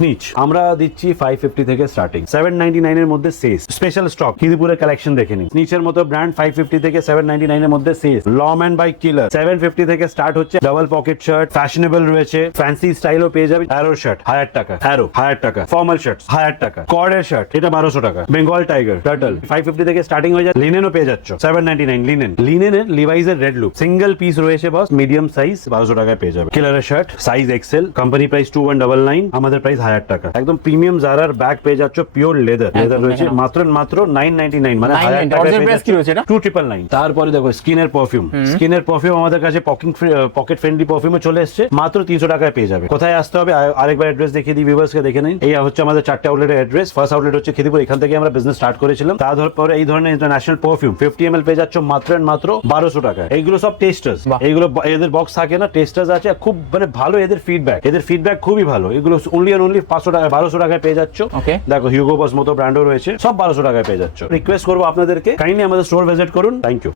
Sneeze আমরা দিচ্ছি 550 থেকে স্টার্টিং, 799 এর মধ্যে শেষ। স্পেশাল স্টক খিদিপুরের কালেকশন দেখে নিন। স্নিচের মতো ব্র্যান্ড 550 থেকে 799 এর মধ্যে শেষ। লম্যান বাই কিলার 750 থেকে স্টার্ট হচ্ছে। ডাবল পকেট শার্ট ফ্যাশনেবল রয়েছে, ফ্যান্সি স্টাইলও পেয়ে যাবে। অ্যারো শার্ট 1000 টাকা, অ্যারো 1000 টাকা, ফর্মাল শার্ট 1000 টাকা, কর্ডের শার্ট এটা 1200 টাকা, বেঙ্গল টাইগার টার্টল 550 থেকে স্টার্টিং হয়ে যায়। লিনেনও পেয়ে যাচ্ছ 799 লিনেন। লিনেনের লিভাইজের রেড লুক সিঙ্গেল পিস রয়েছে বস, মিডিয়াম সাইজ 1200 টাকায় পেয়ে যাবে। কিলারের shirt size XL, company price 2199, আমাদের প্রাইস 1000 টাকা। একদম প্রিমিয়াম জারার ব্যাগ পেয়ে যাচ্ছ, পিওর লেদার রয়েছে মাত্র 999, মানে 1000 টাকা কি রয়েছে এটা 2999। তারপরে দেখো স্কিনের পারফিউম আমাদের কাছে পকেট ফ্রেন্ডলি পারফিউমও চলে এসেছে, মাত্র 300 টাকায় পেয়ে যাবে। কোথায় আসতে হবে আরেকবার অ্যাড্রেস দেখিয়ে দিই, ভিউয়ার্সকে দেখে নিন। এই হচ্ছে আমাদের 4টে আউটলেটের অ্যাড্রেস। ফার্স্ট আউটলেট হচ্ছে খিদিপুর, এখান থেকে আমরা বিজনেস স্টার্ট করেছিলাম। তারপরে এই ধরনের ইন্টারন্যাশনাল পারফিউম 50 ml পেয়ে যাচ্ছ মাত্র 1200 টাকায়। এইগুলো সব টেস্টার্স, এইগুলো এদের বক্স থাকে না, টেস্টার্স আছে, খুব মানে ভালো এদের ফিডব্যাক খুবই ভালো। এগুলো অনলি 500 টাকা 1200 টাকায় পেয়ে যাচ্ছ। দেখো হিউগো বস মতো ব্র্যান্ডও রয়েছে, সব 1200 টাকায় পেয়ে যাচ্ছ। রিকোয়েস্ট করবো আপনাদেরকে কাইন্ডলি আমাদের স্টোর ভিজিট করুন। Thank you.